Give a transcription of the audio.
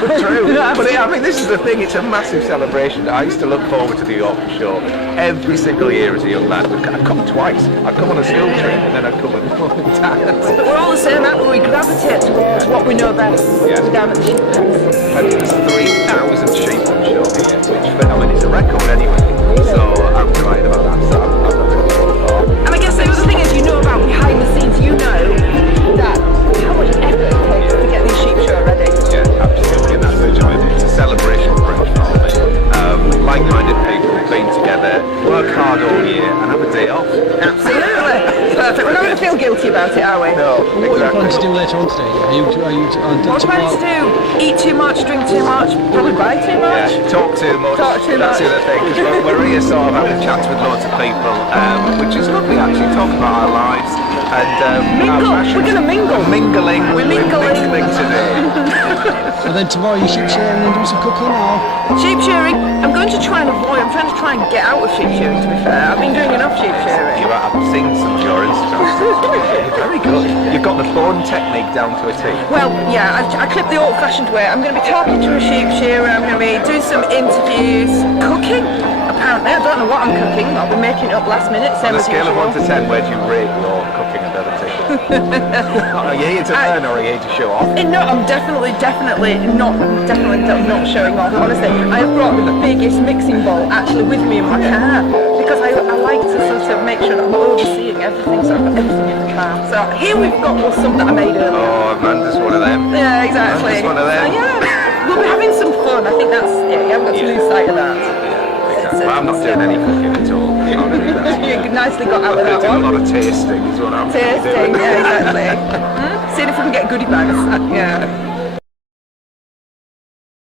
not true. But I mean, this is the thing. It's a massive celebration. I used to look forward to the Yorkshire Show every single year as a young lad. I'd come twice. I'd come on a school trip and then I'd come with mum and dad. But we're all the same, aren't we? We gravitate towards what we know best. Yeah. Down at the sheep pens. And there's 3,000 sheep on show here, which I mean, it's a record anyway. So I'm delighted about that. So I'm not going to And I guess the other thing is, you know about behind the scenes, you know that how much effort it takes to get these sheep show ready. Yeah, absolutely, and that's the joy of it. It's a celebration for everybody. Like-minded people being together, work hard all year, and have a day off. Absolutely. Perfect. We're not going to feel guilty about it, are we? No, What are you planning to exactly. do later on today? Are you on What we're planning to do? Eat too much, drink too much, probably buy too much. Yeah, talk too much. Talk too That's much. the other thing, because we're here sort of having chats with loads of people, which is lovely actually, talking about our lives and Mingle. our passions. We're going to mingle. We're mingling. We're mingling. We're mingling today. And then tomorrow you sheep shearing and do some cooking, or? Sheep shearing, I'm going to try and avoid, I'm trying to get out of sheep shearing, to be fair. I've been doing enough sheep shearing. I've seen some of your Instagram stuff. Very good. You've got the bone technique down to a T. Well, yeah, I clip the old-fashioned way. I'm going to be talking to a sheep shearer, I'm going to be doing some interviews, cooking. Apparently, I don't know what I'm cooking, I'll be making it up last minute, same On a as scale of usual. 1 to 10, where do you rate your cooking ability? Are you here to learn or are you here to show off? No, I'm definitely not showing off. Honestly, I have brought the biggest mixing bowl actually with me in my car because I like to sort of make sure that I'm overseeing everything, so I've got everything in the car. So here we've got some that I made earlier. Oh, Amanda's one of them. Yeah, exactly. Amanda's one of them. So, yeah, we'll be having some fun. I think that's it. You haven't got to lose sight of that. Well, I'm not doing any cooking at all. You know what I mean? You nicely got out I'm with that doing a one. lot of tasting is what I'm Tasting, doing. yeah, exactly. Seeing if we can get goodie bags. Yeah.